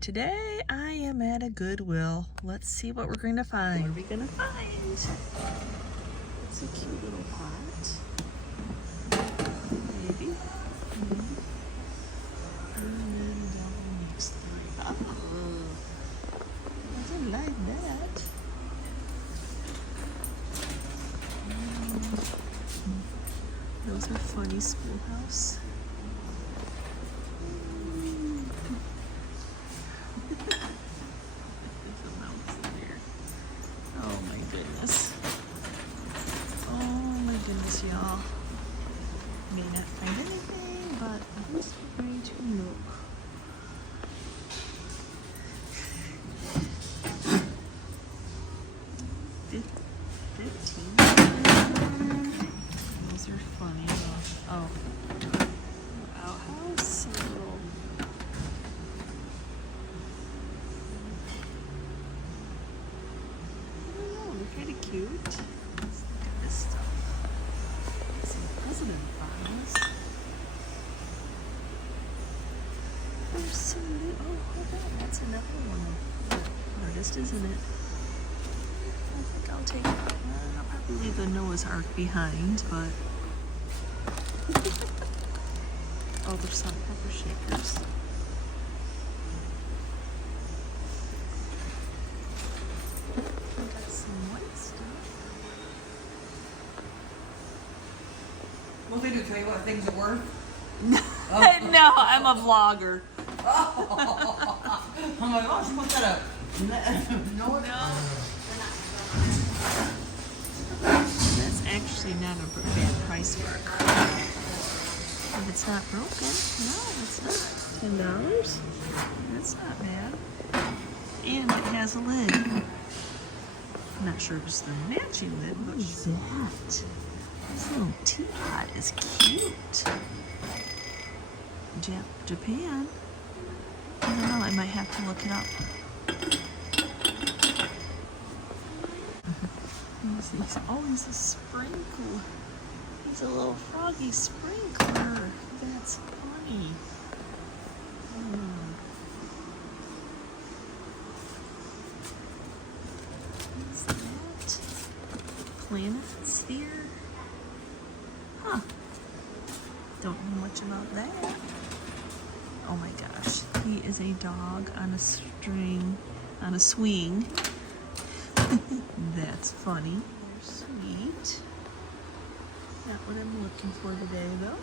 And today I am at a Goodwill. Let's see what we're going to find. What are we going to find? It's a cute little pot. Maybe. And next time. Oh, I don't like that. Those are funny schoolhouse. Y'all may not find anything, but at least we're going to look. $15. Those are funny. Oh, outhouse. A little. I don't know. They're kind of cute. Let's look at this stuff. Bottles. There's some new, oh, hold on, that's another one. Artist, isn't it? I think I'll take it. I'll probably leave the Noah's Ark behind, but oh, there's some pepper shakers. I got some white stuff. What they do, tell you what things are worth? No, I'm a vlogger. Oh. I'm like, oh, she put that up. No. That's actually not a bad price mark. If it's not broken, no, it's not. $10? That's not bad. And it has a lid. I'm not sure if it's the matching lid. What is that? This little teapot is cute. Japan. I don't know, I might have to look it up. He's always a sprinkle. He's a little froggy sprinkler. That's funny. What's that? Planet sphere? Huh. Don't know much about that. Oh my gosh. He is a dog on a string, on a swing. That's funny. They're sweet. Not what I'm looking for today, though.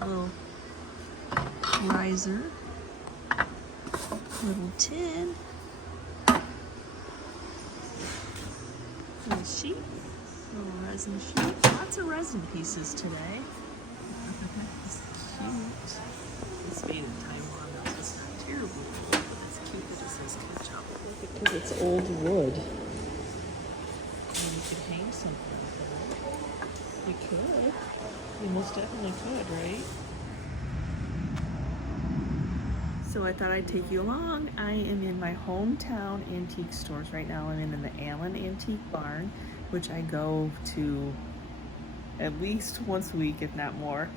A little riser. Little tin. Little sheet. Little resin sheet. Lots of resin pieces today. It's cute. It's made in Taiwan, though, so it's not terrible, but it's cute that it says ketchup. Because it's old wood. And you could hang something with it. You could. You most definitely could, right? So I thought I'd take you along. I am in my hometown antique stores right now. I'm in the Allen Antique Barn, which I go to at least once a week, if not more.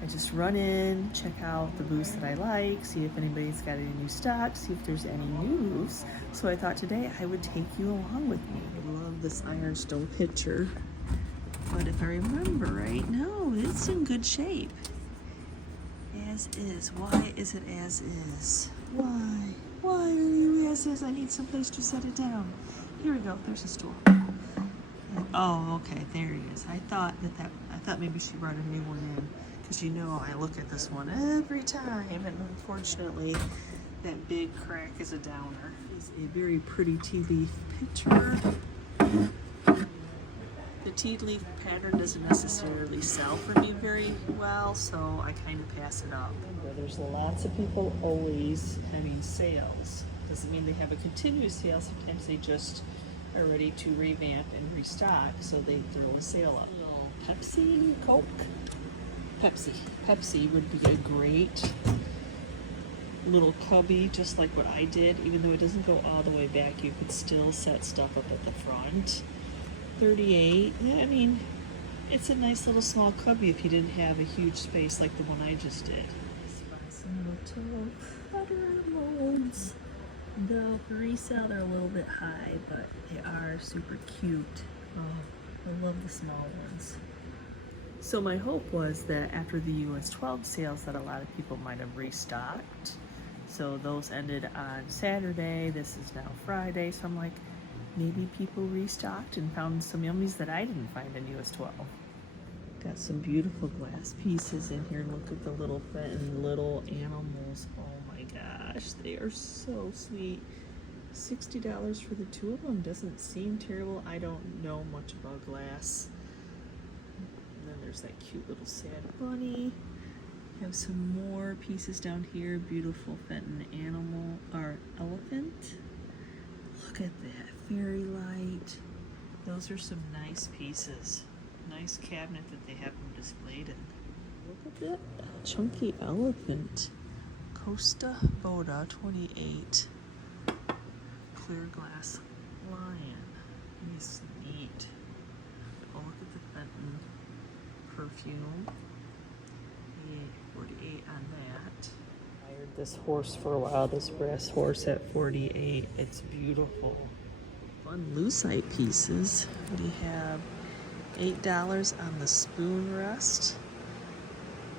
I just run in, check out the booths that I like, see if anybody's got any new stock, see if there's any new booths. So I thought today I would take you along with me. I love this ironstone pitcher, but if I remember right, no, it's in good shape. As is. Why is it as is? Why? Why are you as is? I need someplace to set it down. Here we go. There's a stool. Oh, okay. There he is. I thought maybe she brought a new one in. Because you know I look at this one every time, and unfortunately that big crack is a downer. It's a very pretty tea leaf picture. The tea leaf pattern doesn't necessarily sell for me very well, so I kind of pass it up. There's lots of people always having sales. Doesn't mean they have a continuous sale. Sometimes they just are ready to revamp and restock, so they throw a sale up. Pepsi, Coke. Pepsi would be a great little cubby, just like what I did. Even though it doesn't go all the way back, you could still set stuff up at the front. 38, I mean, it's a nice little small cubby if you didn't have a huge space like the one I just did. Some little Antol butter molds. The resell are a little bit high, but they are super cute. Oh, I love the small ones. So my hope was that after the US 12 sales that a lot of people might have restocked. So those ended on Saturday. This is now Friday. So I'm like, maybe people restocked and found some yummies that I didn't find in US 12. Got some beautiful glass pieces in here. Look at the little Fenton little animals. Oh my gosh, they are so sweet. $60 for the two of them doesn't seem terrible. I don't know much about glass. And then there's that cute little sad bunny. Have some more pieces down here. Beautiful Fenton animal or elephant. Look at that fairy light. Those are some nice pieces. Nice cabinet that they have them displayed in. Look at that chunky elephant. Costa Boda 28. Clear glass lion. He's neat. Oh, look at the Fenton perfume. 48 on that. I hired this horse for a while, this brass horse at 48. It's beautiful. Fun lucite pieces. We have $8 on the spoon rest.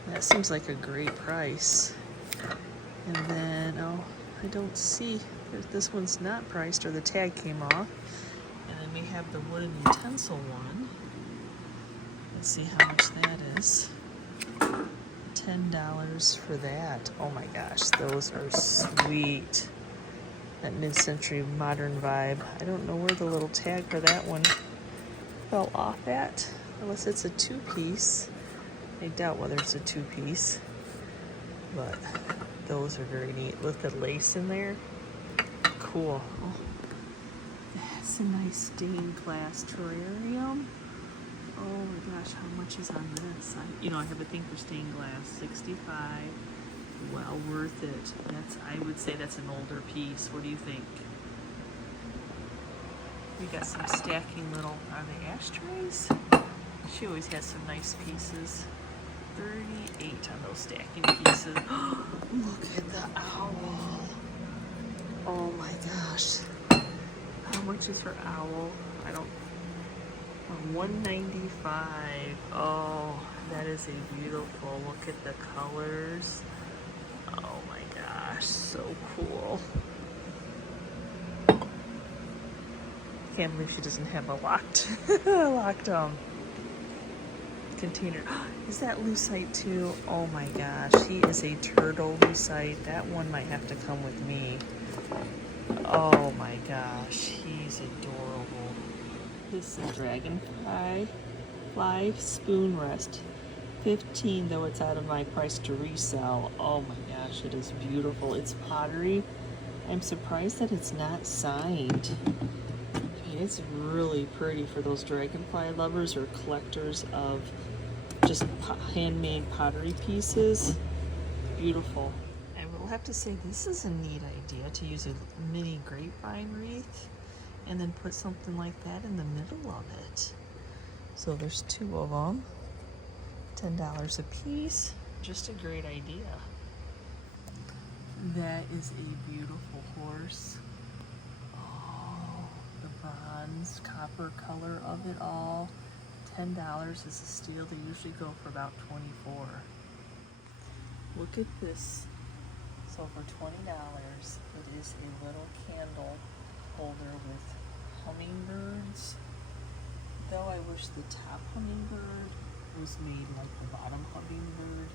That seems like a great price. And then, oh, I don't see, this one's not priced or the tag came off. And then we have the wooden utensil one. Let's see how much that is. $10 for that. Oh my gosh, those are sweet. That mid-century modern vibe. I don't know where the little tag for that one fell off at, unless it's a two-piece. I doubt whether it's a two-piece, but those are very neat. Look at the lace in there. Cool. Oh, that's a nice stained glass terrarium. Oh my gosh, how much is on this? You know, I have a thing for stained glass. 65. Well worth it. I would say that's an older piece. What do you think? We got some stacking little, are they ashtrays? She always has some nice pieces. 38 on those stacking pieces. Look at the owl. Oh my gosh. How much is her owl? I don't, $195. Oh, that is a beautiful, look at the colors. Oh my gosh, so cool. Can't believe she doesn't have a locked container. Is that lucite too? Oh my gosh, he is a turtle lucite. That one might have to come with me. Oh my gosh, he's adorable. This is dragonfly spoon rest. 15, though it's out of my price to resell. Oh my gosh, it is beautiful. It's pottery. I'm surprised that it's not signed. It's really pretty for those dragonfly lovers or collectors of just handmade pottery pieces. Beautiful. I will have to say this is a neat idea to use a mini grapevine wreath and then put something like that in the middle of it. So there's two of them. $10 a piece. Just a great idea. That is a beautiful horse. Bronze copper color of it all. $10 is a steal. They usually go for about $24. Look at this. So for $20, it is a little candle holder with hummingbirds. Though I wish the top hummingbird was made like the bottom hummingbird.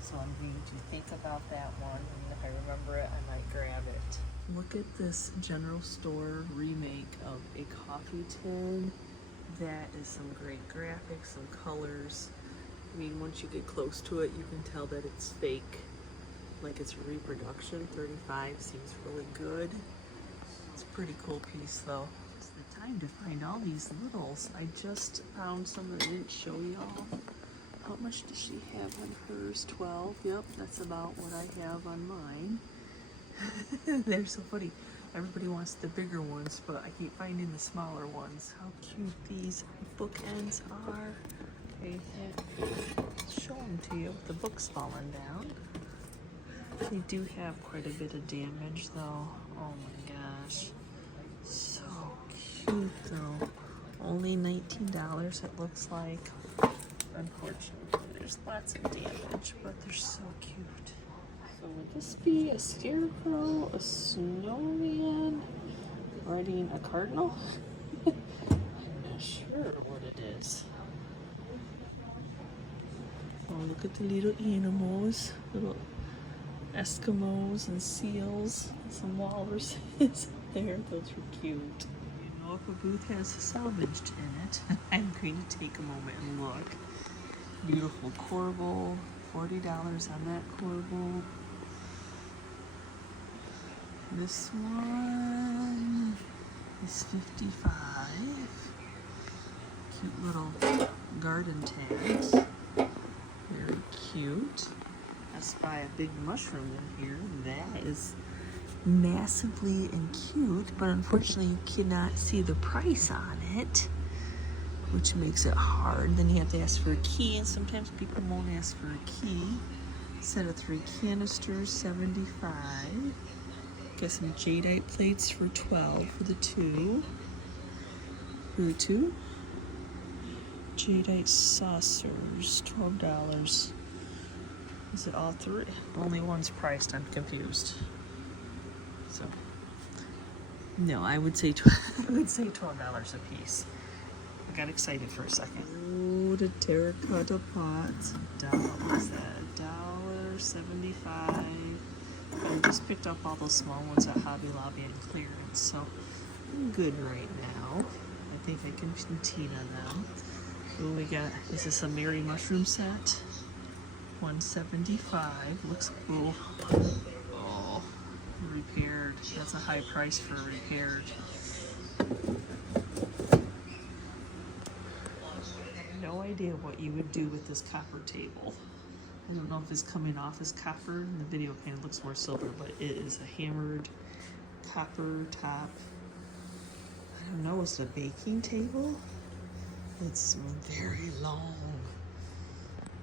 So I'm going to think about that one, and if I remember it, I might grab it. Look at this general store remake of a coffee tin. That is some great graphics, some colors. I mean, once you get close to it, you can tell that it's fake. Like it's a reproduction. 35 seems really good. It's a pretty cool piece though. It's the time to find all these littles. I just found some that I didn't show y'all. How much does she have on hers? 12. Yep, that's about what I have on mine. They're so funny. Everybody wants the bigger ones, but I keep finding the smaller ones. How cute these bookends are. Okay, show them to you with the books falling down. They do have quite a bit of damage though. Oh my gosh. So cute though. Only $19 it looks like. Unfortunately, there's lots of damage, but they're so cute. So would this be a scarecrow, a snowman, riding a cardinal? I'm not sure what it is. Oh, look at the little animals, little Eskimos and seals, some walruses there. Those are cute. You know, if a booth has salvaged in it, I'm going to take a moment and look. Beautiful corbel, $40 on that corbel. This one is $55. Cute little garden tags. Very cute. Let's buy a big mushroom in here. That is massively and cute, but unfortunately you cannot see the price on it, which makes it hard. Then you have to ask for a key, and sometimes people won't ask for a key. Set of 3 canisters, $75. Got some jadeite plates for $12 for the 2. For the 2. Jadeite saucers, $12. Is it all 3? Only one's priced. I'm confused. So, no, I would say $12 a piece. I got excited for a second. Oh, the terracotta pots. What is that? $1.75. I just picked up all those small ones at Hobby Lobby and clearance, so I'm good right now. I think I can patina them. Oh, we got, is this a Mary mushroom set? $175. Looks cool. Oh, repaired. That's a high price for repaired. No idea what you would do with this copper table. I don't know if it's coming off as copper. In the video kind of looks more silver, but it is a hammered copper top. I don't know, is it a baking table? It's very long.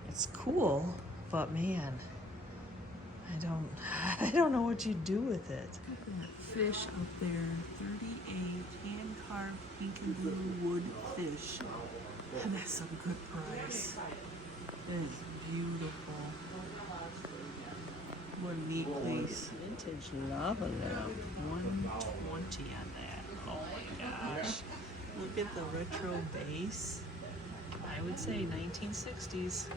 It's cool, but man, I don't know what you'd do with it. Look at that fish up there, 38 hand carved pink and blue wood fish. And that's a good price. It is beautiful. What a neat place. Vintage lava lamp, $120 on that. Oh my gosh. Look at the retro base. I would say 1960s.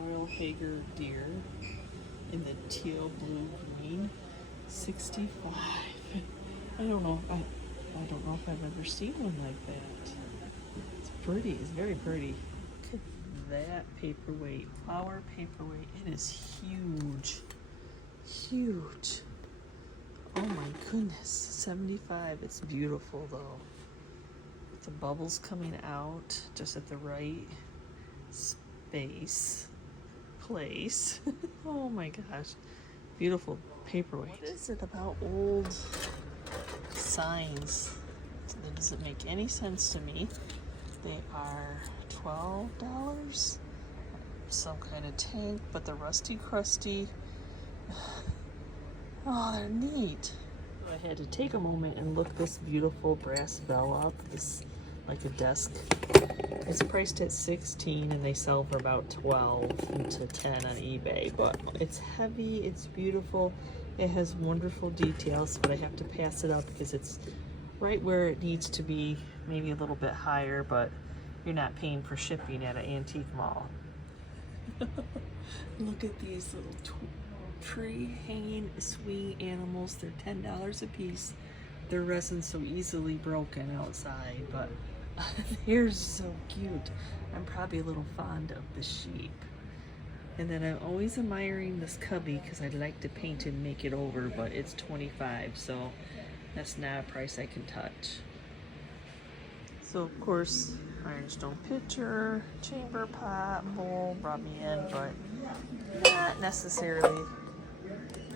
Royal Hager deer in the teal blue green, $65. I don't know if I've ever seen one like that. It's pretty. It's very pretty. Look at that paperweight, flower paperweight. It is huge, huge. Oh my goodness, 75. It's beautiful though. With the bubbles coming out just at the right place. Oh my gosh, beautiful paperweight. What is it about old signs? That doesn't make any sense to me. They are $12. Some kind of tank, but the rusty crusty. Oh, they're neat. I had to take a moment and look this beautiful brass bell up. This like a desk. It's priced at $16 and they sell for about $12 to $10 on eBay, but it's heavy, it's beautiful, it has wonderful details, but I have to pass it up because it's right where it needs to be, maybe a little bit higher, but you're not paying for shipping at an antique mall. Look at these little tree hanging swing animals. They're $10 a piece. They're resin so easily broken outside, but they're so cute. I'm probably a little fond of the sheep. And then I'm always admiring this cubby because I'd like to paint and make it over, but it's $25, so that's not a price I can touch. So of course, ironstone pitcher, chamber pot, bowl brought me in, but not necessarily.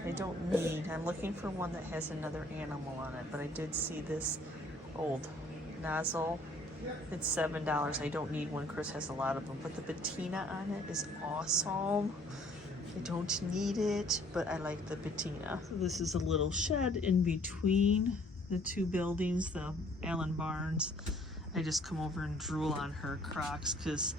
I don't need. I'm looking for one that has another animal on it, but I did see this old nozzle. It's $7. I don't need one. Chris has a lot of them, but the patina on it is awesome. I don't need it, but I like the patina. So this is a little shed in between the two buildings, the Allen Barns. I just come over and drool on her Crocs because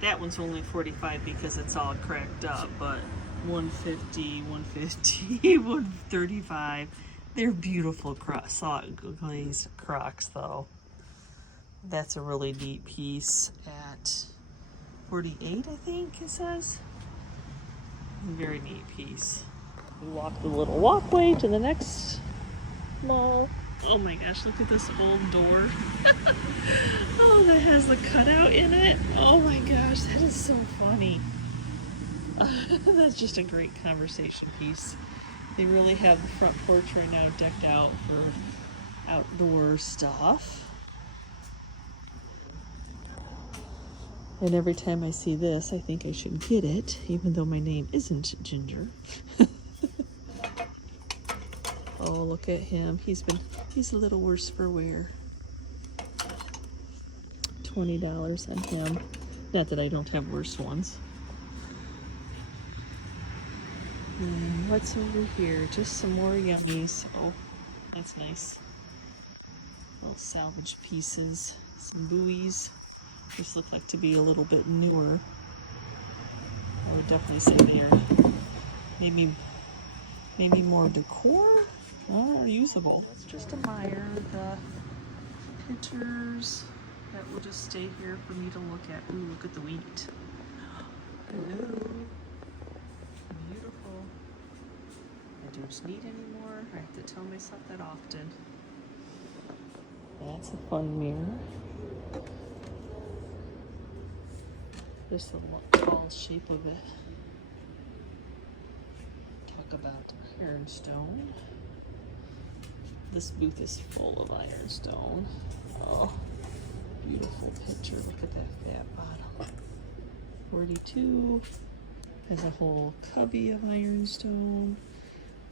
that one's only 45 because it's all cracked up, but 150, 150, 135. They're beautiful salt glazed Crocs though. That's a really neat piece at 48, I think it says. Very neat piece. We walk the little walkway to the next mall. Oh my gosh, look at this old door. Oh, that has the cutout in it. Oh my gosh, that is so funny. That's just a great conversation piece. They really have the front porch right now decked out for outdoor stuff. And every time I see this, I think I should get it, even though my name isn't Ginger. Oh, look at him. He's a little worse for wear. $20 on him. Not that I don't have worse ones. And what's over here? Just some more yummies. Oh, that's nice. Little salvage pieces. Some buoys. These look like to be a little bit newer. I would definitely say they are maybe more decor or usable. It's just a Meyer. The pictures that will just stay here for me to look at. Ooh, look at the wheat. Hello. Beautiful. I don't need anymore. I have to tell myself that often. That's a fun mirror. Just the tall shape of it. Talk about ironstone. This booth is full of ironstone. Oh, beautiful picture. Look at that fat bottom. 42 has a whole cubby of ironstone.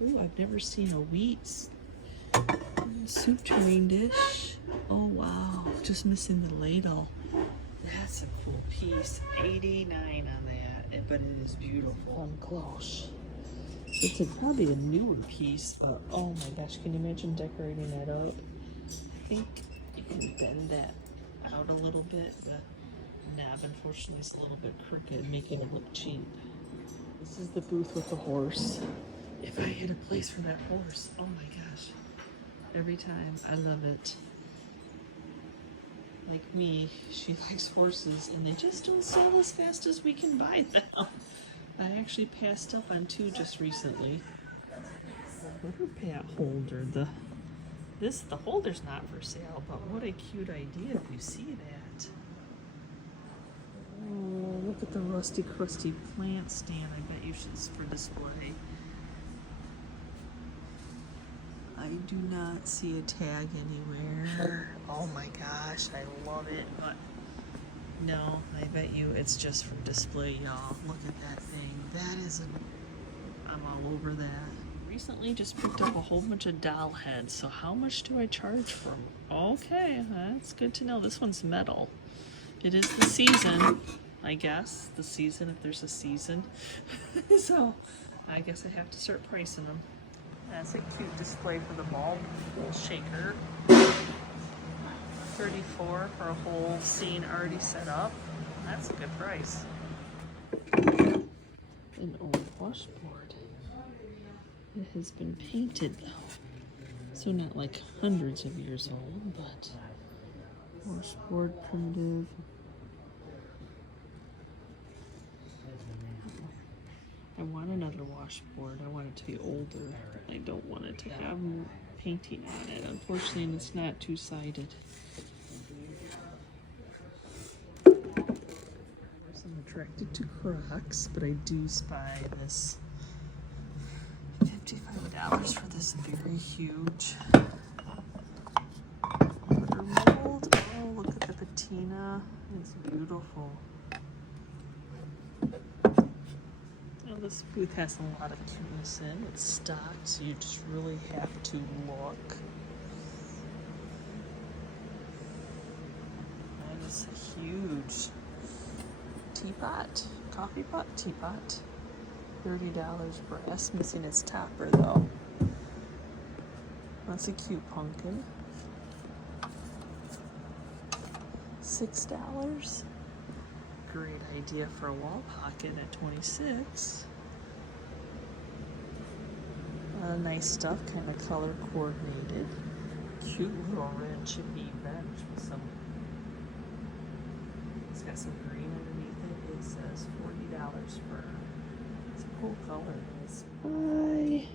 Ooh, I've never seen a wheat soup tureen dish. Oh wow, just missing the ladle. That's a cool piece. 89 on that, but it is beautiful and close. It's probably a newer piece, but oh my gosh, can you imagine decorating that up? I think you can bend that out a little bit. The knob, unfortunately, is a little bit crooked, making it look cheap. This is the booth with the horse. If I had a place for that horse, oh my gosh. Every time, I love it. Like me, she likes horses, and they just don't sell as fast as we can buy them. I actually passed up on 2 just recently. Her pat holder. The holder's not for sale, but what a cute idea if you see that. Oh, look at the rusty, crusty plant stand. I bet you should for display. I do not see a tag anywhere. Oh my gosh, I love it, but no, I bet you it's just for display, y'all. Look at that thing. That is I'm all over that. Recently just picked up a whole bunch of doll heads, so how much do I charge for them? Okay, that's good to know. This one's metal. It is the season, I guess. The season, if there's a season. So, I guess I have to start pricing them. That's a cute display for the bulb shaker. 34 for a whole scene already set up. That's a good price. An old washboard. It has been painted though. So not like hundreds of years old, but washboard primitive. I want another washboard. I want it to be older. I don't want it to have painting on it. Unfortunately, it's not two-sided. I'm attracted to Crocs, but I do spy this $55 for this very huge water mold. Oh, look at the patina. It's beautiful. This booth has a lot of cuteness in. It's stocked, so you just really have to look. And it's a huge teapot, coffee pot, teapot. $30 brass, missing its topper though. That's a cute pumpkin. $6. Great idea for a wall pocket at $26. Nice stuff, kind of color coordinated. Cute little red chippy bench with some. It's got some green underneath it. It says $40 for. It's a cool color. It's by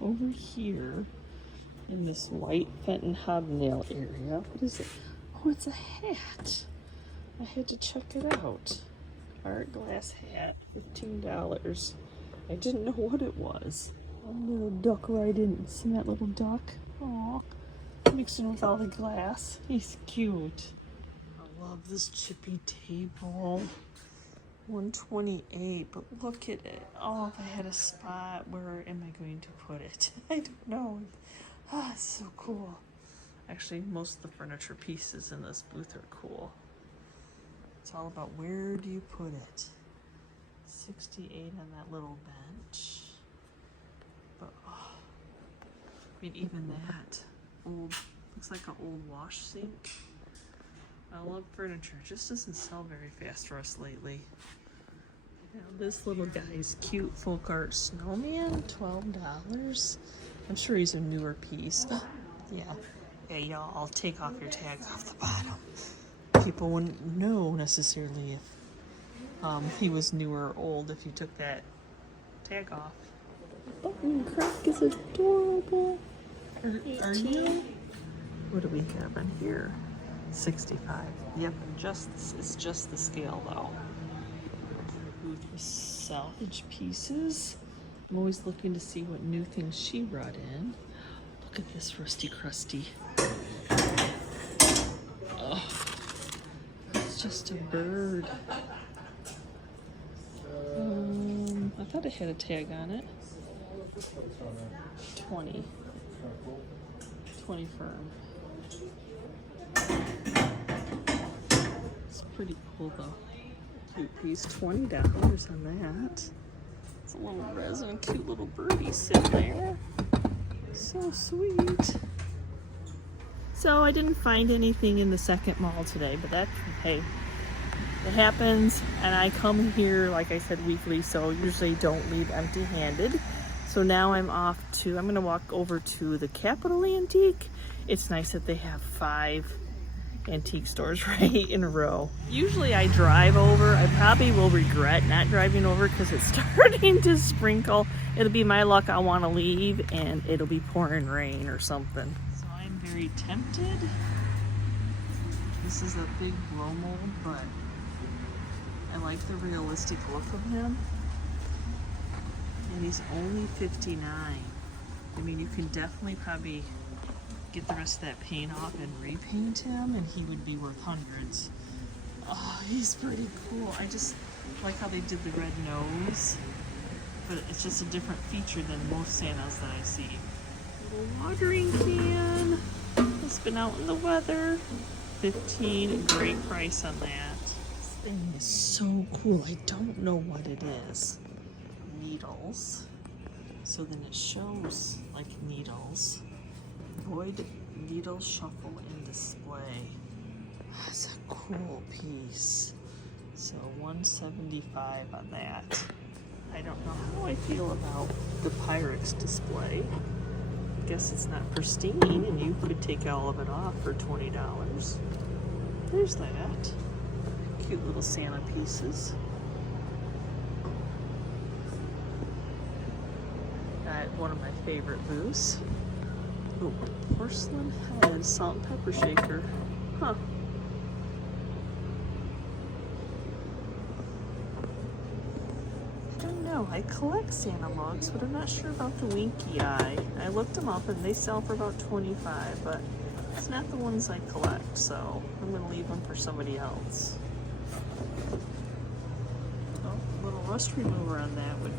over here in this white Fenton hobnail area. What is it? Oh, it's a hat. I had to check it out. Art glass hat, $15. I didn't know what it was. A little duck right in. See that little duck? Aw. Mixed in with all the glass. He's cute. I love this chippy table. $128, but look at it. Oh, if I had a spot, where am I going to put it? I don't know. Ah, it's so cool. Actually, most of the furniture pieces in this booth are cool. It's all about where do you put it. 68 on that little bench. But, oh, I mean, even that old, looks like an old wash sink. I love furniture. It just doesn't sell very fast for us lately. Now this little guy's cute folk art snowman, $12. I'm sure he's a newer piece. Yeah, you know, I'll take off your tag off the bottom. People wouldn't know necessarily if he was new or old if you took that tag off. Button crack is adorable. Are you? What do we have in here? 65. Yep, it's just the scale though. Booth with salvage pieces. I'm always looking to see what new things she brought in. Look at this rusty crusty. Oh, it's just a bird. I thought it had a tag on it. 20 firm. It's pretty cool though. Cute piece, $20 on that. It's a little resin, cute little birdie sitting there. So sweet. So I didn't find anything in the second mall today, but that's, hey, it happens. And I come here, like I said, weekly, so usually don't leave empty-handed. So now I'm gonna walk over to the Capitol Antique. It's nice that they have 5 antique stores right in a row. Usually I drive over. I probably will regret not driving over because it's starting to sprinkle. It'll be my luck. I'll want to leave and it'll be pouring rain or something. So I'm very tempted. This is a big blow mold, but I like the realistic look of him. And he's only $59. I mean, you can definitely probably get the rest of that paint off and repaint him and he would be worth hundreds. Oh, he's pretty cool. I just like how they did the red nose, but it's just a different feature than most Santas that I see. Little watering can. It's been out in the weather. $15, great price on that. This thing is so cool. I don't know what it is. Needles. So then it shows like needles. Void needle shuffle and display. That's a cool piece. So $175 on that. I don't know how I feel about the Pyrex display. I guess it's not pristine and you could take all of it off for $20. There's that. Cute little Santa pieces. Got one of my favorite booths. Oh, porcelain head salt and pepper shaker. Huh. I don't know. I collect Santa mugs, but I'm not sure about the winky eye. I looked them up and they sell for about $25, but it's not the ones I collect, so I'm going to leave them for somebody else. Oh, a little rust remover on that would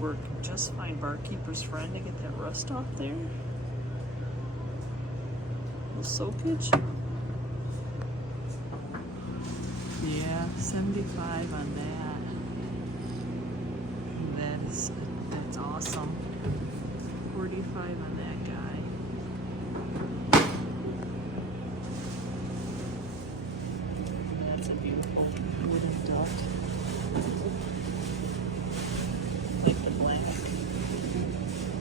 work just fine. Barkeeper's friend to get that rust off there. Soakage. Yeah, $75 on that. That's awesome. 45 on that guy. That's a beautiful wooden duck. Like the black.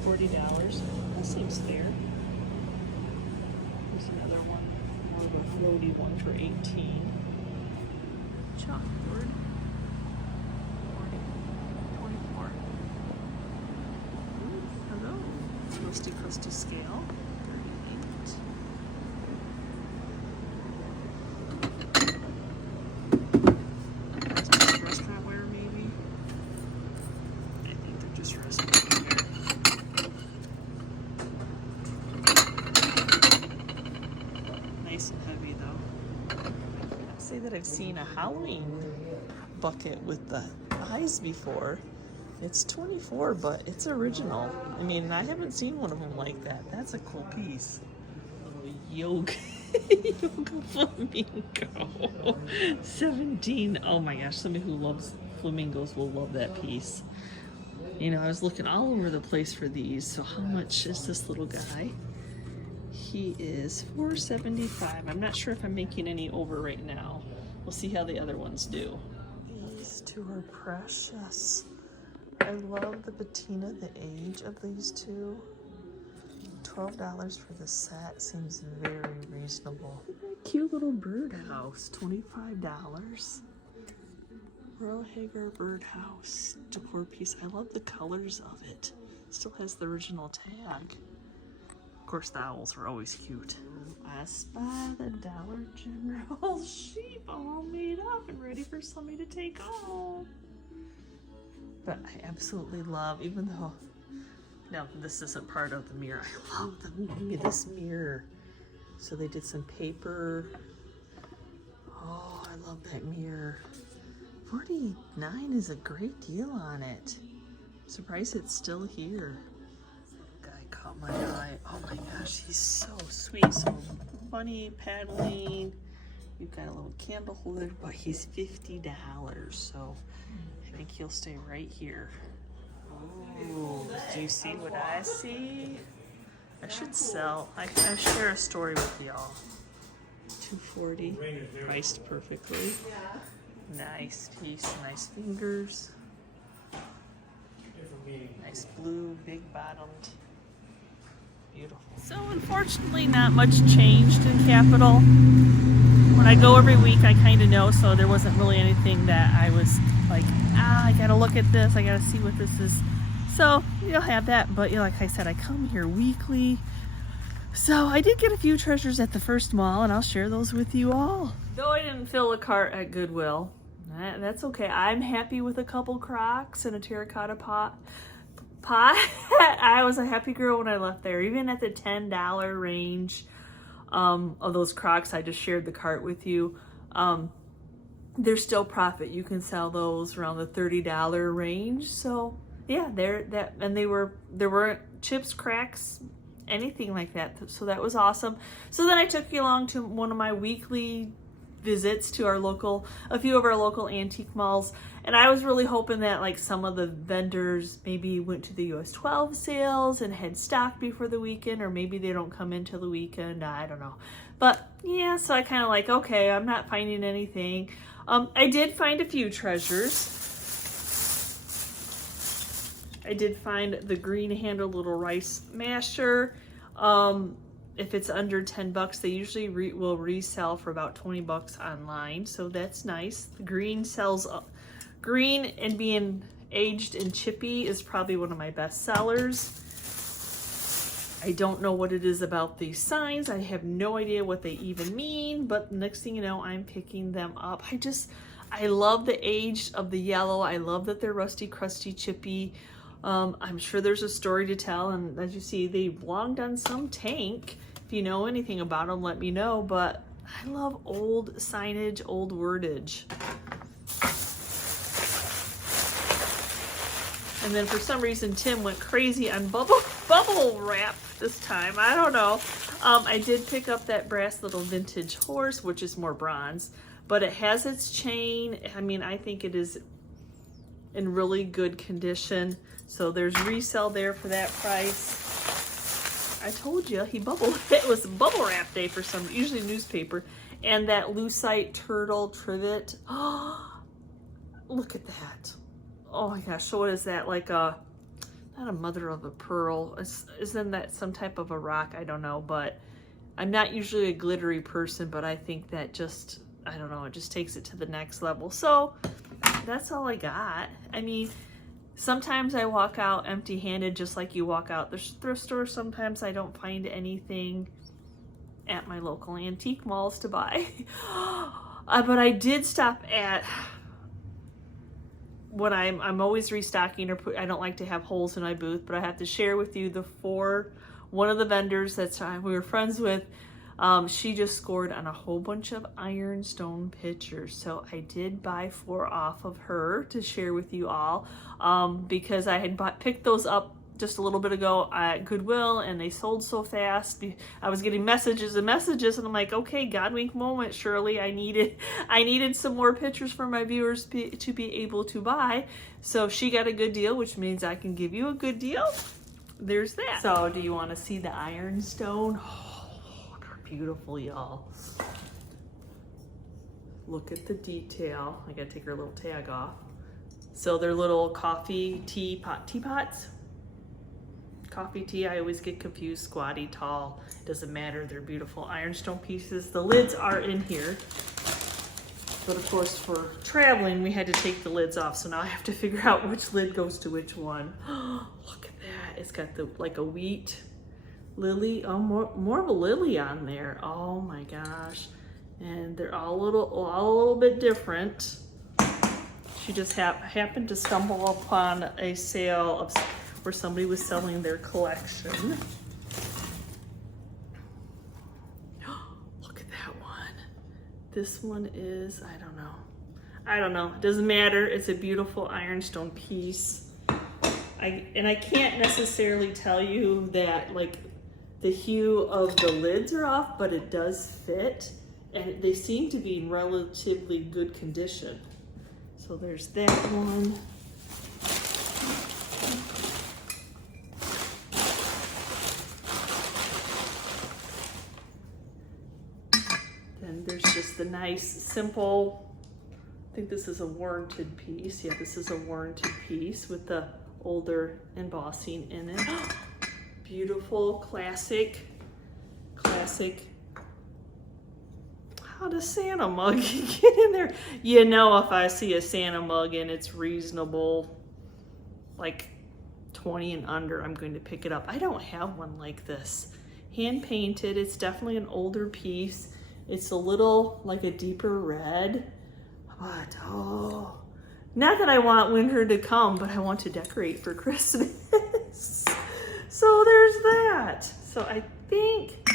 $40. That seems fair. There's another one, more of a floaty one for $18. Chalkboard. 24. Ooh, hello. Rusty crusty scale. 38. Is this restaurant wear maybe? I think they're just restaurant wear. Nice and heavy though. I'd say that I've seen a Halloween bucket with the eyes before. It's 24, but it's original. I mean, I haven't seen one of them like that. That's a cool piece. Little yoga flamingo. 17. Oh my gosh, somebody who loves flamingos will love that piece. You know, I was looking all over the place for these. So how much is this little guy? He is $4.75. I'm not sure if I'm making any over right now. We'll see how the other ones do. These two are precious. I love the patina, the age of these two. $12 for the set seems very reasonable. Cute little birdhouse, $25. Royal Hagar birdhouse decor piece. I love the colors of it. Still has the original tag. Of course, the owls are always cute. I spy the Dollar General sheep all made up and ready for somebody to take home. But I absolutely love, even though, no, this isn't part of the mirror. I love this mirror. So they did some paper. Oh, I love that mirror. $49 is a great deal on it. I'm surprised it's still here. Guy caught my eye. Oh my gosh, he's so sweet. So bunny paddling. You've got a little candle holder, but he's $50. So I think he'll stay right here. Oh, do you see what I see? I should sell. I share a story with y'all. $240, priced perfectly. Nice piece, nice fingers. Nice blue, big bottomed. Beautiful. So unfortunately, not much changed in Capitol. When I go every week, I kind of know, so there wasn't really anything that I was like, I gotta look at this, I gotta see what this is. So you'll have that, but like I said, I come here weekly. So I did get a few treasures at the first mall, and I'll share those with you all. Though I didn't fill a cart at Goodwill, that's okay. I'm happy with a couple Crocs and a terracotta pot. I was a happy girl when I left there, even at the $10 range of those Crocs. I just shared the cart with you. There's still profit. You can sell those around the $30 range. So yeah, there weren't chips, cracks, anything like that. So that was awesome. So then I took you along to one of my weekly visits to a few of our local antique malls, and I was really hoping that like some of the vendors maybe went to the US 12 sales and had stock before the weekend, or maybe they don't come into the weekend. I don't know, but yeah, so I kind of like, okay, I'm not finding anything. I did find a few treasures. I did find the green handle little rice masher. If it's under 10 bucks, they usually will resell for about 20 bucks online. So that's nice. The green sells, green and being aged and chippy is probably one of my best sellers. I don't know what it is about these signs. I have no idea what they even mean, but the next thing you know, I'm picking them up. I love the age of the yellow. I love that they're rusty, crusty, chippy. I'm sure there's a story to tell, and as you see, they belonged on some tank. If you know anything about them, let me know, but I love old signage, old wordage. And then for some reason, Tim went crazy on bubble wrap this time. I don't know. I did pick up that brass little vintage horse, which is more bronze, but it has its chain. I mean, I think it is in really good condition. So there's resell there for that price. I told you it was bubble wrap day for some, usually newspaper. And that lucite turtle trivet. Oh, look at that. Oh my gosh, so what is that? Like a, not a mother of a pearl. Isn't that some type of a rock? I don't know, but I'm not usually a glittery person, but I think that just, I don't know, it just takes it to the next level. So that's all I got. I mean, sometimes I walk out empty-handed, just like you walk out the thrift store. Sometimes I don't find anything at my local antique malls to buy. But I did stop at, when I'm always restocking, or I don't like to have holes in my booth, but I have to share with you one of the vendors that we were friends with, she just scored on a whole bunch of ironstone pictures. So I did buy 4 off of her to share with you all, because I had picked those up just a little bit ago at Goodwill, and they sold so fast. I was getting messages and messages, and I'm like, okay, God wink moment, Shirley. I needed some more pictures for my viewers to be able to buy. So she got a good deal, which means I can give you a good deal. There's that. So do you want to see the ironstone? Oh, they're beautiful, y'all. Look at the detail. I gotta take her little tag off. So they're little coffee teapots. Coffee tea, I always get confused. Squatty, tall, doesn't matter. They're beautiful ironstone pieces. The lids are in here. But of course, for traveling, we had to take the lids off. So now I have to figure out which lid goes to which one. Look at that. It's got like a wheat lily. Oh, more of a lily on there. Oh my gosh. And they're all a little bit different. She just happened to stumble upon a sale where somebody was selling their collection. Look at that one. This one is, I don't know. It doesn't matter. It's a beautiful ironstone piece. I can't necessarily tell you that like the hue of the lids are off, but it does fit. And they seem to be in relatively good condition. So there's that one. Then there's just the nice, simple, I think this is a warranted piece. Yeah, this is a warranted piece with the older embossing in it. Beautiful, classic. How does Santa mug get in there? You know, if I see a Santa mug and it's reasonable, like 20 and under, I'm going to pick it up. I don't have one like this. Hand painted, it's definitely an older piece. It's a little like a deeper red, but oh, not that I want winter to come, but I want to decorate for Christmas. So there's that. So I think,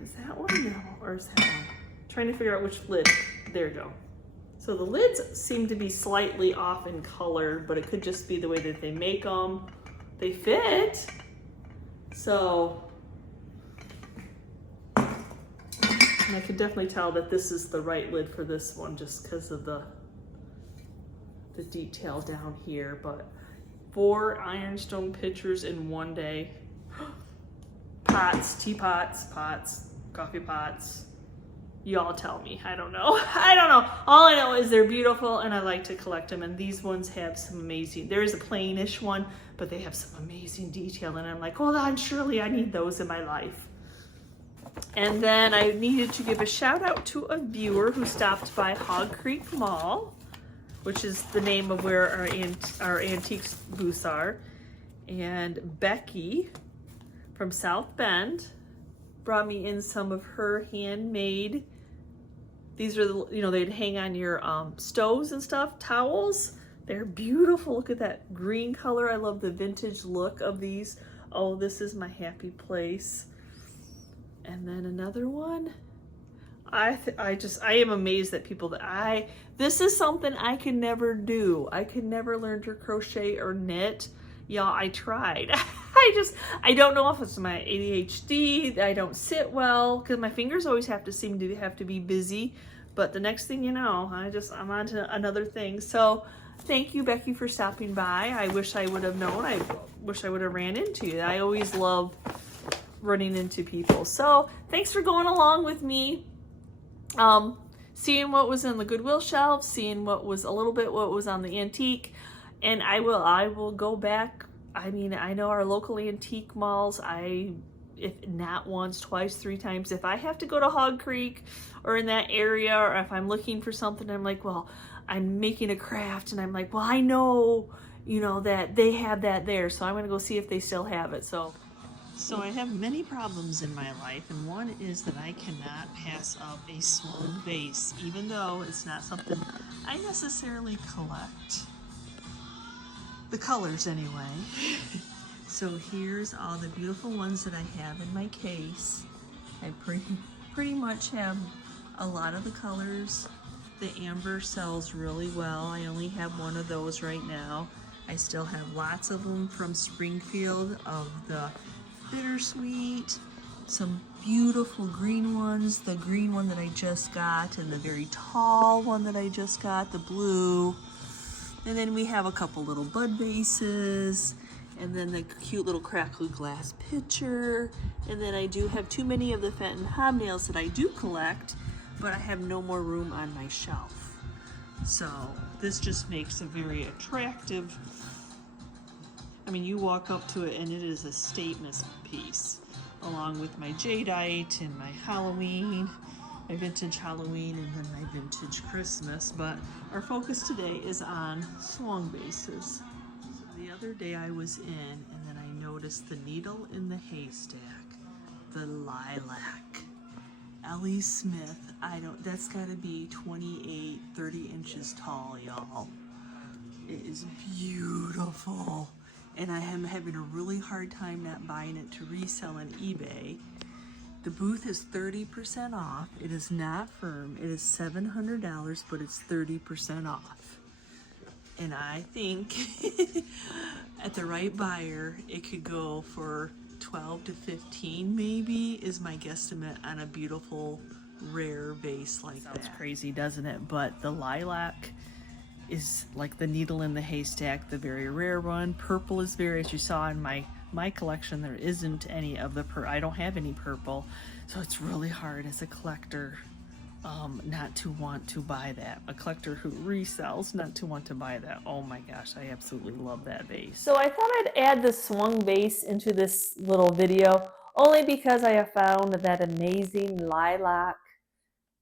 is that one? No, or is that one? Trying to figure out which lid. There you go. So the lids seem to be slightly off in color, but it could just be the way that they make them. They fit. So, and I can definitely tell that this is the right lid for this one just because of the detail down here. But 4 ironstone pitchers in one day. Pots, teapots, pots, coffee pots. Y'all tell me. I don't know. All I know is they're beautiful and I like to collect them. And these ones have some amazing, there is a plainish one, but they have some amazing detail. And I'm like, hold on, surely I need those in my life. And then I needed to give a shout out to a viewer who stopped by Hog Creek Mall, which is the name of where our antiques booths are. And Becky from South Bend brought me in some of her handmade, these are the, they'd hang on your stoves and stuff, towels. They're beautiful. Look at that green color. I love the vintage look of these. Oh, this is my happy place. And then another one. I am amazed at people that this is something I can never do. I could never learn to crochet or knit. Y'all, I tried. I don't know if it's my ADHD. I don't sit well because my fingers always have to be busy. But the next thing you know, I'm on to another thing. So thank you, Becky, for stopping by. I wish I would have known. I wish I would have ran into you. I always love running into people. So thanks for going along with me. Seeing what was in the Goodwill shelves, seeing what was what was on the antique, and I will go back. I mean, I know our local antique malls, if not once, twice, 3 times, if I have to go to Hog Creek or in that area, or if I'm looking for something, I'm like, well, I'm making a craft, and I'm like, well, I know, you know, that they have that there, so I'm gonna go see if they still have it. So I have many problems in my life, and one is that I cannot pass up a swung vase, even though it's not something I necessarily collect. The colors, anyway. So here's all the beautiful ones that I have in my case. I pretty much have a lot of the colors. The amber sells really well. I only have one of those right now. I still have lots of them from Springfield of the bittersweet, some beautiful green ones, the green one that I just got, and the very tall one that I just got, the blue. And then we have a couple little bud vases, and then the cute little crackly glass pitcher. And then I do have too many of the Fenton hobnails that I do collect, but I have no more room on my shelf. So this just makes a very attractive, I mean, you walk up to it and it is a statement piece, along with my jadeite and my Halloween, my vintage Halloween, and then my vintage Christmas. But our focus today is on swung vases. So the other day I was in, and then I noticed the needle in the haystack, the lilac. Ellie Smith, that's gotta be 28, 30 inches tall, y'all. It is beautiful. And I am having a really hard time not buying it to resell on eBay. The booth is 30% off. It is not firm. It is $700, but it's 30% off. And I think at the right buyer, it could go for 12 to 15 maybe, is my guesstimate on a beautiful rare vase like that. Sounds crazy, doesn't it? But the lilac is like the needle in the haystack, the very rare one. Purple is very, as you saw in my collection, there isn't any of the I don't have any purple, so it's really hard as a collector not to want to buy that. A collector who resells, not to want to buy that. Oh my gosh, I absolutely love that vase. So I thought I'd add the swung vase into this little video, only because I have found that amazing lilac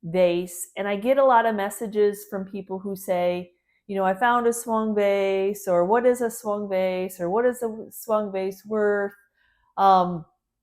vase, and I get a lot of messages from people who say, you know, I found a swung vase, or what is a swung vase, or what is a swung vase worth?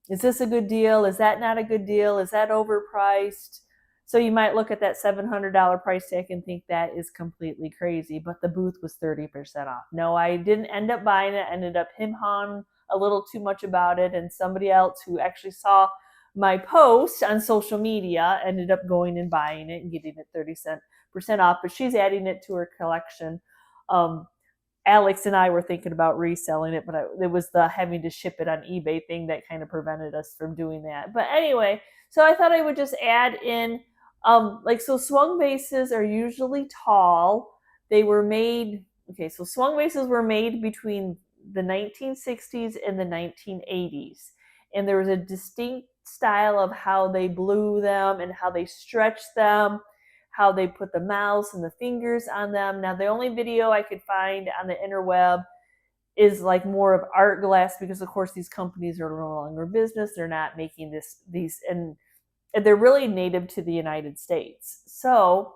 Is this a good deal? Is that not a good deal? Is that overpriced? So you might look at that $700 price tag and think that is completely crazy, but the booth was 30% off. No, I didn't end up buying it. I ended up him-hawing a little too much about it, and somebody else who actually saw my post on social media ended up going and buying it and getting it 30% off, but she's adding it to her collection. Alex and I were thinking about reselling it, but it was the having to ship it on eBay thing that kind of prevented us from doing that. But anyway, so I thought I would just add in, so swung vases are usually tall. They were made, so swung vases were made between the 1960s and the 1980s. And there was a distinct style of how they blew them and how they stretched them, how they put the mouths and the fingers on them. Now, the only video I could find on the interweb is like more of art glass, because of course these companies are no longer in business. They're not making these, and they're really native to the United States. So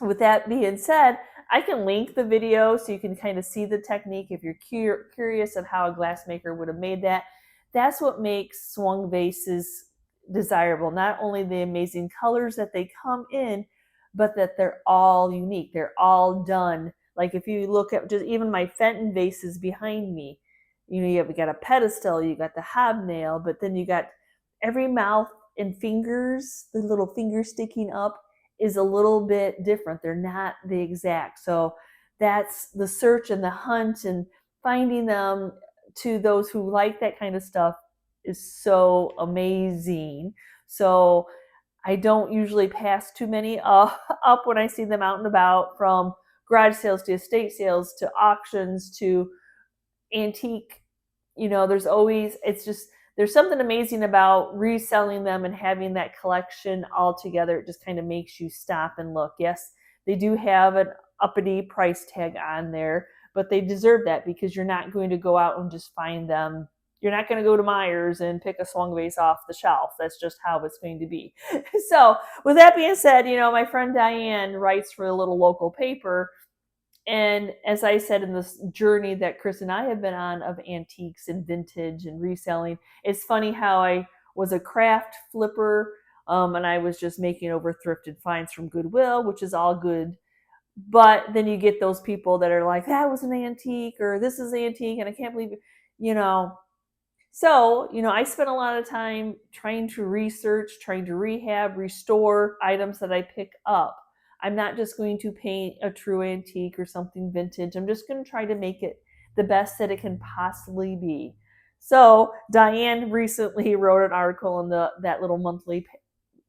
with that being said, I can link the video so you can kind of see the technique if you're curious of how a glassmaker would have made that. That's what makes swung vases desirable. Not only the amazing colors that they come in, but that they're all unique. They're all done. Like if you look at just even my Fenton vases behind me, you know, you got a pedestal, you got the hobnail, but then you got every mouth and fingers, the little finger sticking up is a little bit different. They're not the exact. So that's the search and the hunt and finding them, to those who like that kind of stuff, is so amazing. So I don't usually pass too many up when I see them out and about from garage sales to estate sales to auctions to antique, there's always, there's something amazing about reselling them and having that collection all together. It just kind of makes you stop and look. Yes, they do have an uppity price tag on there, but they deserve that because you're not going to go out and just find them. You're not going to go to Myers and pick a swung vase off the shelf. That's just how it's going to be. So with that being said, my friend Diane writes for a little local paper. And as I said, in this journey that Chris and I have been on of antiques and vintage and reselling, it's funny how I was a craft flipper, and I was just making over thrifted finds from Goodwill, which is all good. But then you get those people that are like, that was an antique, or this is antique, and I can't believe it, So, I spent a lot of time trying to research, trying to rehab, restore items that I pick up. I'm not just going to paint a true antique or something vintage. I'm just going to try to make it the best that it can possibly be. So Diane recently wrote an article in that little monthly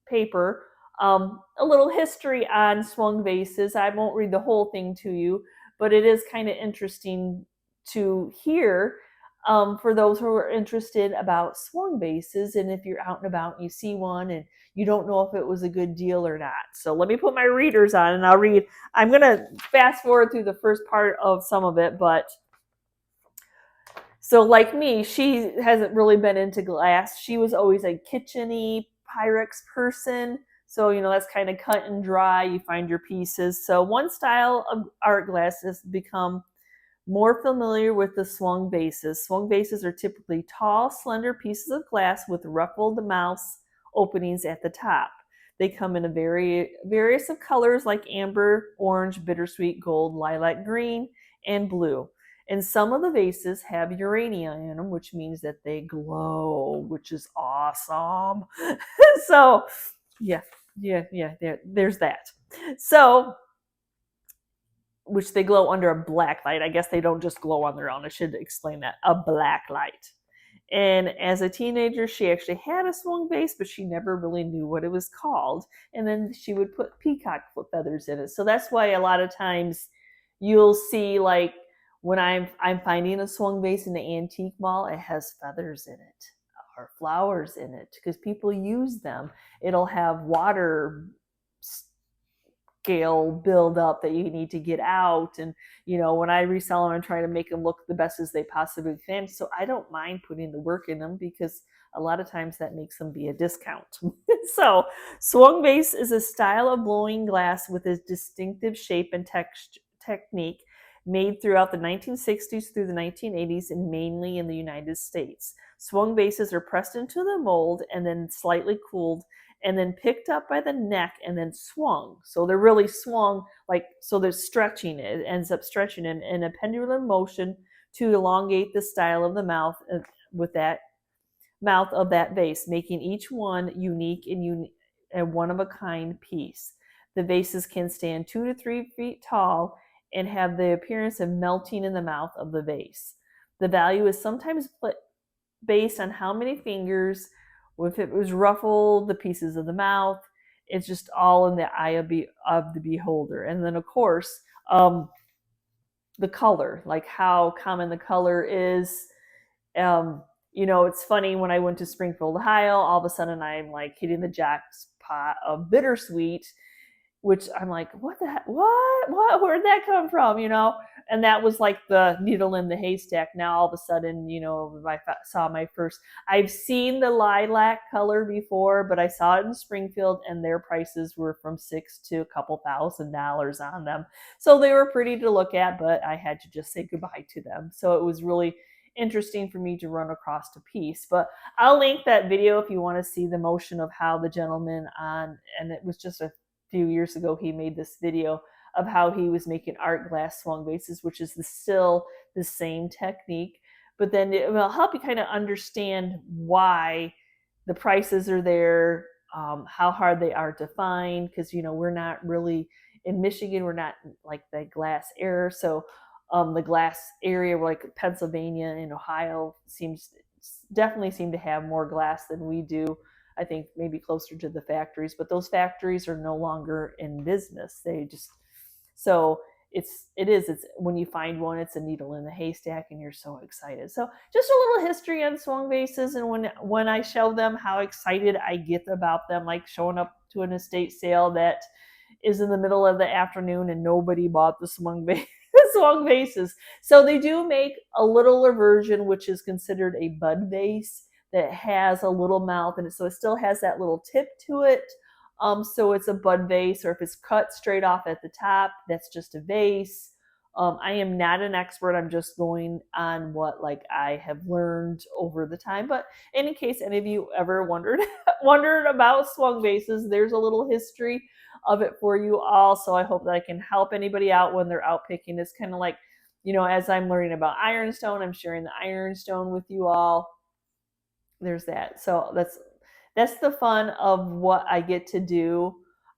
paper, a little history on swung vases. I won't read the whole thing to you, but it is kind of interesting to hear for those who are interested about swung vases, and if you're out and about and you see one and you don't know if it was a good deal or not. So let me put my readers on and I'll read. I'm going to fast forward through the first part of some of it, but so like me, she hasn't really been into glass. She was always a kitchen-y Pyrex person. So, that's kind of cut and dry. You find your pieces. So one style of art glass has become more familiar with the swung vases. Swung vases are typically tall, slender pieces of glass with ruffled mouths openings at the top. They come in a various of colors like amber, orange, bittersweet, gold, lilac, green, and blue. And some of the vases have uranium in them, which means that they glow, which is awesome. So, there's that. So, which they glow under a black light. I guess they don't just glow on their own. I should explain that. A black light. And as a teenager, she actually had a swung vase, but she never really knew what it was called. And then she would put peacock feathers in it. So that's why a lot of times you'll see, like, when I'm finding a swung vase in the antique mall, it has feathers in it or flowers in it because people use them. It'll have water scale build up that you need to get out, and when I resell them, I'm trying to make them look the best as they possibly can. So I don't mind putting the work in them because a lot of times that makes them be a discount. So swung vase is a style of blowing glass with a distinctive shape and technique made throughout the 1960s through the 1980s and mainly in the United States. Swung vases are pressed into the mold and then slightly cooled and then picked up by the neck and then swung. So they're really swung, so they're stretching. It ends up stretching in a pendulum motion to elongate the style of the mouth with that mouth of that vase, making each one unique and one-of-a-kind piece. The vases can stand 2 to 3 feet tall and have the appearance of melting in the mouth of the vase. The value is sometimes based on how many fingers, if it was ruffled, the pieces of the mouth. It's just all in the eye of the beholder. And then, of course, the color, like how common the color is. It's funny, when I went to Springfield, Ohio, all of a sudden I'm like hitting the jackpot of bittersweet, which I'm like, what the heck? What? Where'd that come from? And that was like the needle in the haystack. Now all of a sudden, I saw my first. I've seen the lilac color before, but I saw it in Springfield, and their prices were from $600 to a couple $1,000 on them. So they were pretty to look at, but I had to just say goodbye to them. So it was really interesting for me to run across a piece. But I'll link that video if you want to see the motion of how the gentleman and it was just a few years ago, he made this video of how he was making art glass swung vases, which is still the same technique, but then it will help you kind of understand why the prices are there, how hard they are to find, because we're not really in Michigan, we're not like the glass area. So the glass area like Pennsylvania and Ohio definitely seem to have more glass than we do. I think maybe closer to the factories, but those factories are no longer in business. So it's when you find one, it's a needle in the haystack and you're so excited. So just a little history on swung vases, and when I show them, how excited I get about them, like showing up to an estate sale that is in the middle of the afternoon and nobody bought the swung vases. So they do make a littler version, which is considered a bud vase, that has a little mouth, and so it still has that little tip to it. So it's a bud vase, or if it's cut straight off at the top, that's just a vase. I am not an expert. I'm just going on what like I have learned over the time. But in case any of you ever wondered about swung vases, there's a little history of it for you all. So I hope that I can help anybody out when they're out picking. It's kind of like, as I'm learning about ironstone, I'm sharing the ironstone with you all. There's that. So that's the fun of what I get to do.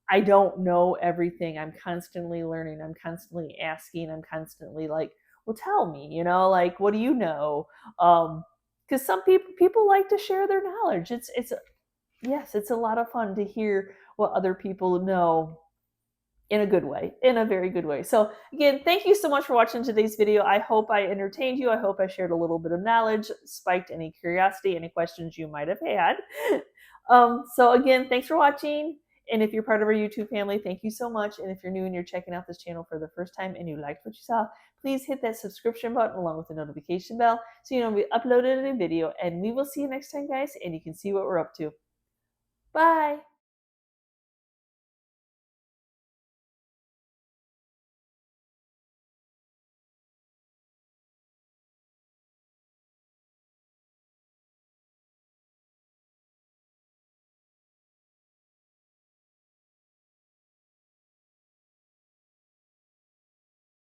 I don't know everything. I'm constantly learning. I'm constantly asking. I'm constantly like, well, tell me, like, what do you know? Because some people like to share their knowledge. It's a lot of fun to hear what other people know in a good way, in a very good way. So again, thank you so much for watching today's video. I hope I entertained you. I hope I shared a little bit of knowledge, spiked any curiosity, any questions you might have had. So again, thanks for watching. And if you're part of our YouTube family, thank you so much. And if you're new and you're checking out this channel for the first time and you liked what you saw, please hit that subscription button along with the notification bell so you know we uploaded a new video. And we will see you next time, guys, and you can see what we're up to. Bye.